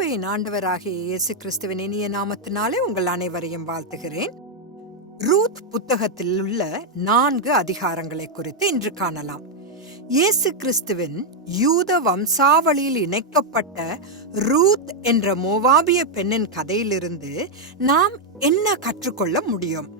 கிருபையின் ஆண்டவராகிய இயேசு கிறிஸ்துவின் இனிய நாமத்தினாலே உங்கள் அனைவரையும் வாழ்த்துகிறேன். ரூத் புத்தகத்தில் உள்ள நான்கு அதிகாரங்களை குறித்து இன்று காணலாம். இயேசு கிறிஸ்துவின் யூத வம்சாவளியில் இணைக்கப்பட்ட ரூத் என்ற மோவாபிய பெண்ணின் கதையிலிருந்து நாம் என்ன கற்றுக்கொள்ள முடியும்?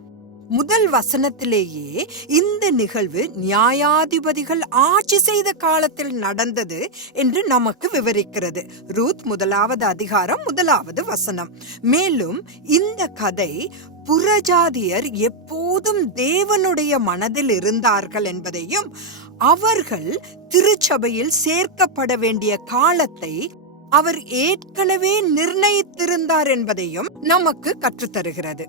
முதல் வசனத்திலேயே இந்த நிகழ்வு நியாயாதிபதிகள் ஆட்சி செய்த காலத்தில் நடந்தது என்று நமக்கு விவரிக்கிறது. ரூத் முதலாவது அதிகாரம் முதலாவது வசனம். மேலும் இந்த கதை புறஜாதியர் எப்போதும் தேவனுடைய மனதில் இருந்தார்கள் என்பதையும் அவர்கள் திருச்சபையில் சேர்க்கப்பட வேண்டிய காலத்தை அவர் ஏற்கனவே நிர்ணயித்திருந்தார் என்பதையும் நமக்கு கற்றுத்தருகிறது.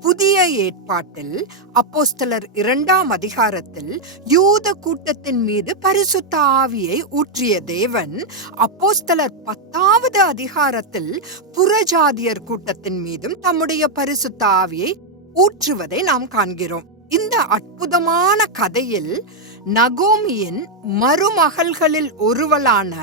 புதிய ஏற்பாட்டில் அப்போஸ்தலர் இரண்டாம் அதிகாரத்தில் யூத கூட்டத்தின் மீது பரிசுத்த ஆவியை ஊற்றிய தேவன் அப்போஸ்தலர் பத்தாவது அதிகாரத்தில் புறஜாதியர் கூட்டத்தின் மீதும் தம்முடைய பரிசுத்த ஆவியை ஊற்றுவதை நாம் காண்கிறோம். இந்த அற்புதமான கதையில் நகோமியின் மருமகள்களில் ஒருவளான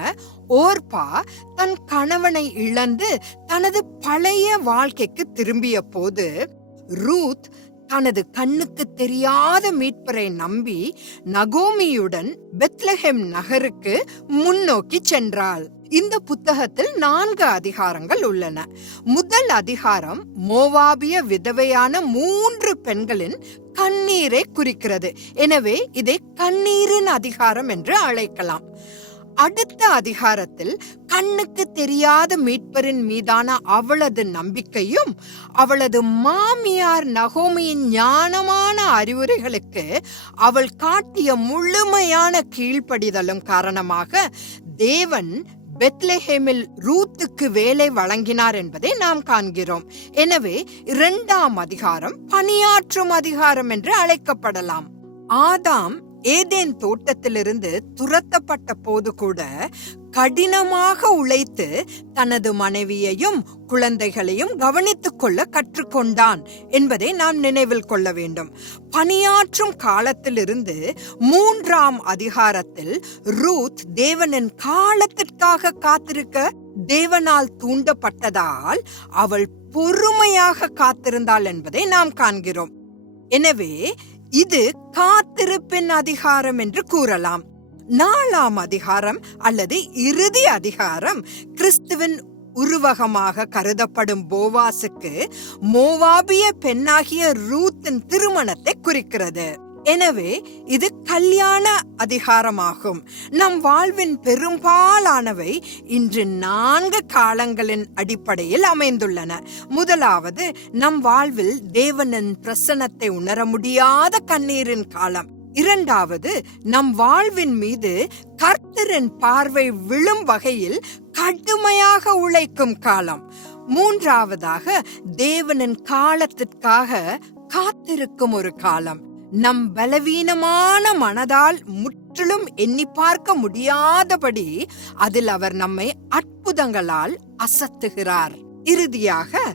ஓர்பா தன் கணவனை இழந்து தனது பழைய வாழ்க்கைக்கு திரும்பிய போது ரூத் தனது கண்ணுக்கு தெரியாத மீட்பரை நம்பி நகோமியுடன் பெத்லஹெம் நகருக்கு முன்னோக்கி சென்றாள். இந்த புத்தகத்தில் நான்கு அதிகாரங்கள் உள்ளன. முதல் அதிகாரம் மோவாபிய விதவையான மூன்று பெண்களின் கண்ணீரை குறிக்கிறது. எனவே இதை கண்ணீரின் அதிகாரம் என்று அழைக்கலாம். அடுத்த அதிகாரத்தில் கண்ணுக்கு தெரியாத மீட்பரின் மீதான அவளது நம்பிக்கையும் அவளது மாமியார் நகோமியின் ஞானமான அறிவுரைகளுக்கு அவள் காட்டிய முழுமையான கீழ்ப்படிதலும் காரணமாக தேவன் பெத்லஹேமில் ரூத்துக்கு வேலை வழங்கினார் என்பதை நாம் காண்கிறோம். எனவே இரண்டாம் அதிகாரம் பணியாற்றும் அதிகாரம் என்று அழைக்கப்படலாம். ஆதாம் ஏதேன் தோட்டத்திலிருந்து துரத்தப்பட்ட போது கூட கடினமாக உழைத்து தனது மனைவியையும் குழந்தைகளையும் கவனித்துக் கொள்ள கற்றுக்கொண்டான் என்பதை நாம் நினைவில் கொள்ள வேண்டும். பணியாற்றும் காலத்திலிருந்து மூன்றாம் அதிகாரத்தில் ரூத் தேவனின் காலத்திற்காக காத்திருக்க தேவனால் தூண்டப்பட்டதால் அவள் பொறுமையாக காத்திருந்தாள் என்பதை நாம் காண்கிறோம். எனவே இது காத்திருப்பின் அதிகாரம் என்று கூறலாம். நாலாம் அதிகாரம் அல்லது இறுதி அதிகாரம் கிறிஸ்துவின் உருவகமாக கருதப்படும் போவாசுக்கு மோவாபிய பெண்ணாகிய ரூத்தின் திருமணத்தை குறிக்கிறது. எனவே இது கல்யாண அதிகாரமாகும். நம் வாழ்வின் பெரும்பாலானவை இன்று நான்கு காலங்களின் அடிப்படையில் அமைந்துள்ளன. முதலாவது நம் வாழ்வில் தேவனின் பிரசனத்தை உணர முடியாத கண்ணீரின் காலம். இரண்டாவது நம் வாழ்வின் மீது கர்த்தரின் பார்வை விழும் வகையில் கடுமையாக உழைக்கும் காலம். மூன்றாவதாக தேவனின் காலத்திற்காக காத்திருக்கும் ஒரு காலம். நம் பலவீனமான மனதால் முற்றிலும் எண்ணி பார்க்க முடியாதபடி அதில் அவர் நம்மை அற்புதங்களால் அசத்துகிறார். இறுதியாக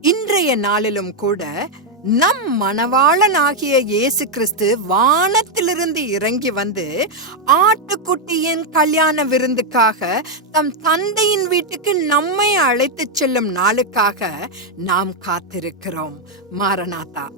இன்றைய நாளிலும் கூட நம் மணவாளனாகிய இயேசு கிறிஸ்து வானத்திலிருந்து இறங்கி வந்து ஆட்டுக்குட்டியின் கல்யாண விருந்துக்காக தம் தந்தையின் வீட்டுக்கு நம்மை அழைத்துச் செல்லும் நாளுக்காக நாம் காத்திருக்கிறோம். மாரநாதா.